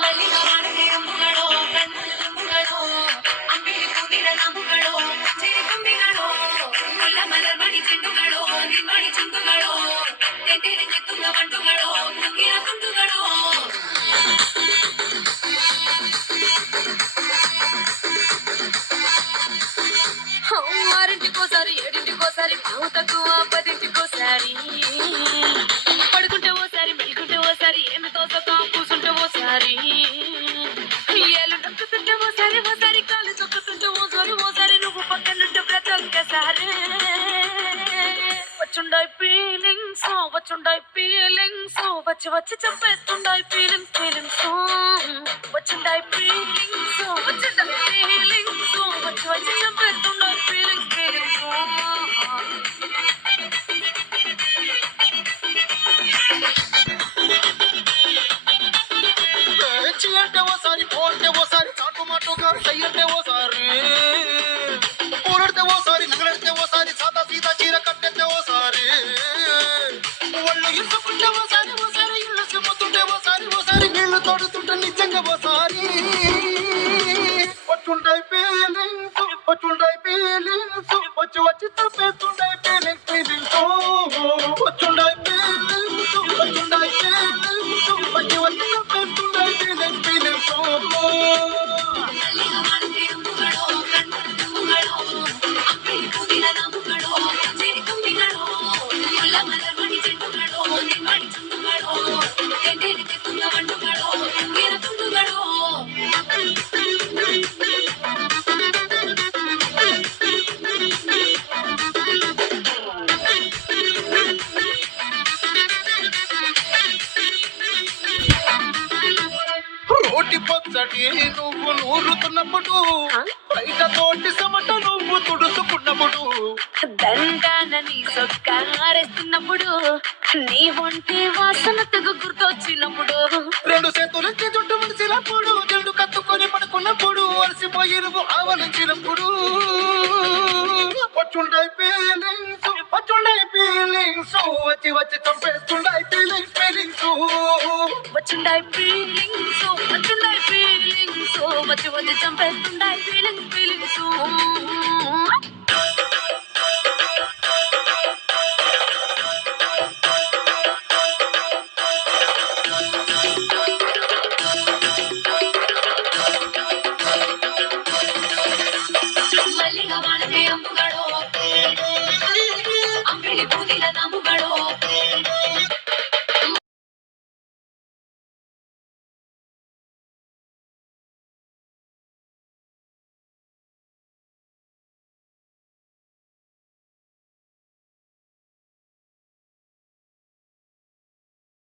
ಮಲ್ಲಿಗ ಮಾಡದೆ ಅಂಬುಗಳೋ ಕಣ್ಣಲ್ಲಿ ತುಂಬುಗಳೋ ಅಂಬಿಳಿ ಕೂದಿನ ನಾಮುಗಳೋ ಚಿರಿ ತುಂಬಿಗಳೋ ಮುಲ್ಲ ಮಲರ್ಮಣಿ ಚೆಂಡುಗಳೋ ನಿಮ್ಮಣಿ ಚುಂಡುಗಳೋ ತೆಂಟೆರೆಂಜೆ ತುಂಗ ಬಂಡುಗಳೋ ಮುಂಗಿನ ತುಂಡುಗಳೋ ఆరింటికోసారి ఏడింటికోసారి పావు తక్కువ పదింటికోసారి పడుకుంటే ఓసారి మెలుకుంటే ఓసారి ఏమి తోసక కూసుంటే ఓసారి ఏళ్ళు నొక్కుతుంటే ఓసారి ఓసారి కాలు తొక్కుతుంటే ఓసారి ఓసారి నువ్వు పక్కనుంటే ప్రతి ఒక్కసారి వచ్చుండాయి ఫీలింగ్స్ వచ్చి వచ్చి చంపేస్తుండాయి ఫీలింగ్స్ వచ్చుండాయి ఫీలింగ్స్ వచ్చి వచ్చి చంపేస్తుండాయి ఫీలింగ్స్ చి అంటే ఓసారి పో అంటే ఓసారి చాటు మాటుగా సై అంటే ఓసారి ఊరడితే ఓసారి నగలడితే ఓసారి సాదా సీదా చీర కట్టెత్తే ఓసారి ఒళ్ళు ఇసుకుంటే ఓసారి ఓసారి ఇల్లు సిమ్ముతుంటే ఓసారి ఓసారి నీళ్లు తోడుతుంటే నిజంగా ఓసారి వచ్చుంటాయి ఫీలింగ్స్ వచ్చి వచ్చి తప్పేస్తుంటాయి ఫీలింగ్స్ వచ్చుంటాయి ఫీలింగ్స్ వచ్చి వచ్చి తప్పేస్తుంటాయి ఫీలింగ్స్ ಮಲ್ಲಿಗ ಮಾಡದೆ ಅಂಬುಗಳೋ ಕಣ್ಣಲ್ಲಿ ತುಂಬುಗಳೋ ಅಂಬಿಳಿ ಕೂದಿನ ನಾಮುಗಳೋ ಚಿರಿ ತುಂಬಿಗಳೋ ಮುಲ್ಲ ಮಲರ್ಮಣಿ ಚೆಂಡುಗಳೋ ನಿಮ್ಮಣಿ ಚುಂಡುಗಳೋ ತೆಂಟೆರೆಂಜೆ ತುಂಗ ಬಂಡುಗಳೋ ಮುಂಗಿನ ತುಂಡುಗಳೋ రోటి పచ్చడి నువ్వు నూరుతున్నప్పుడు బయట తోటి సమట నువ్వు తుడుచుకున్నప్పుడు దండానని సొక్కారేస్తున్నప్పుడు నీ ఒంటి వాసన తెగ గుర్తొచ్చినప్పుడు రెండు చేతులెత్తి జుట్టు ముడిసినప్పుడు జల్డు కత్తుకొని పడుకున్నప్పుడు అలసిపోయి నువ్వు ఆవలించినప్పుడు వచ్చుంటాయి ఫీలింగ్స్ వచ్చి వచ్చి చంపేస్తుంటాయి ఫీలింగ్స్ వచ్చుండాయి ఫీలింగ్స్ వచ్చి వచ్చి చంపేస్తుండాయి ఫీలింగ్స్